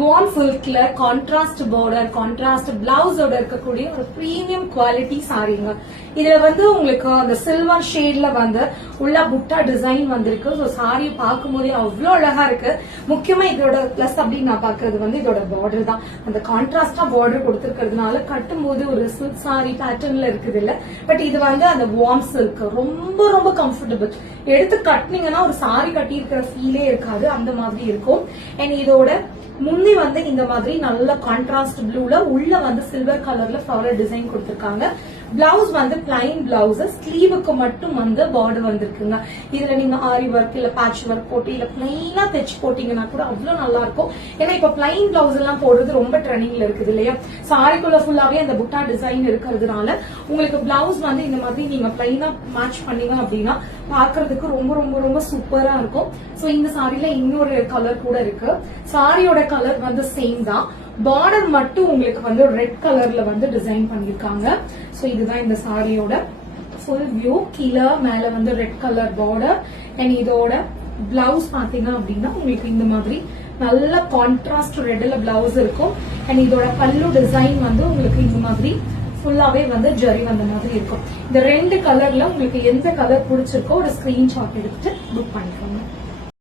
Warm சில்க்ல contrast border contrast பிளவுஸோட இருக்கக்கூடிய ஒரு premium quality சாரீங்க. இதுல வந்து உங்களுக்கு அந்த சில்வர் ஷேட்ல வந்து உள்ள புட்டா டிசைன் வந்திருக்கு. ஸோ சாரியை பார்க்கும் போதே அவ்வளோ அழகா இருக்கு. முக்கியமா இதோட பிளஸ் அப்படின்னு நான் பாக்குறது வந்து இதோட பார்டர் தான். அந்த கான்ட்ராஸ்டா பார்டர் கொடுத்திருக்கிறதுனால கட்டும் போது ஒரு சில்க் சாரி பேட்டர்ன்ல இருக்குது இல்ல. பட் இது வந்து அந்த வார்ம் சில்க் ரொம்ப ரொம்ப கம்ஃபர்டபுள். எடுத்து கட்டினீங்கன்னா ஒரு சாரி கட்டி இருக்கிற ஃபீலே இருக்காது, அந்த மாதிரி இருக்கும். அண்ட் இதோட முந்தி வந்து இந்த மாதிரி நல்ல கான்ட்ராஸ்ட் ப்ளூல உள்ள வந்து சில்வர் கலர்ல ஃபிளவர் டிசைன் கொடுத்திருக்காங்க. பிளவுஸ் வந்து பிளைன் பிளவுஸ், ஸ்லீவுக்கு மட்டும் வந்து பார்டர் வந்திருக்குங்க. இதுல நீங்க ஆரி ஒர்க் இல்ல பேட்ச் ஒர்க் போட்டு இல்ல பிளைனா தைச்சு போட்டீங்கன்னா கூட அவ்வளவு நல்லா இருக்கும். ஏன்னா இப்ப பிளைன் பிளவுஸ் எல்லாம் போடுறது ரொம்ப ட்ரெண்டிங்ல இருக்குது இல்லையா. சாரிக்குள்ள ஃபுல்லாவே அந்த புட்டா டிசைன் இருக்கிறதுனால உங்களுக்கு பிளவுஸ் வந்து இந்த மாதிரி நீங்க பிளைனா மேட்ச் பண்ணீங்க அப்படின்னா பாக்குறதுக்கு ரொம்ப ரொம்ப ரொம்ப சூப்பரா இருக்கும். சோ இந்த சாரில இன்னொரு கலர் கூட இருக்கு. சாரியோட கலர் வந்து சேம் தான், பார்டர் மட்டும் உங்களுக்கு வந்து ரெட் கலர்ல வந்து டிசைன் பண்ணிருக்காங்க. சோ இதுதான் இந்த சாரியோட ஃபுல் வியூ. கீழே மேல வந்து ரெட் கலர் பார்டர். அண்ட் இதோட பிளவுஸ் பாத்தீங்க அப்படின்னா உங்களுக்கு இந்த மாதிரி நல்ல கான்ட்ராஸ்ட் ரெட்ல பிளவுஸ் இருக்கும். அண்ட் இதோட பல்லு டிசைன் வந்து உங்களுக்கு இந்த மாதிரி ஃபுல்லாவே வந்து ஜரி வந்த மாதிரி இருக்கும். இந்த ரெண்டு கலர்ல உங்களுக்கு எந்த கலர் பிடிச்சிருக்கோ ஒரு ஸ்கிரீன்ஷாட் எடுத்துட்டு புக் பண்ணிக்கோங்க.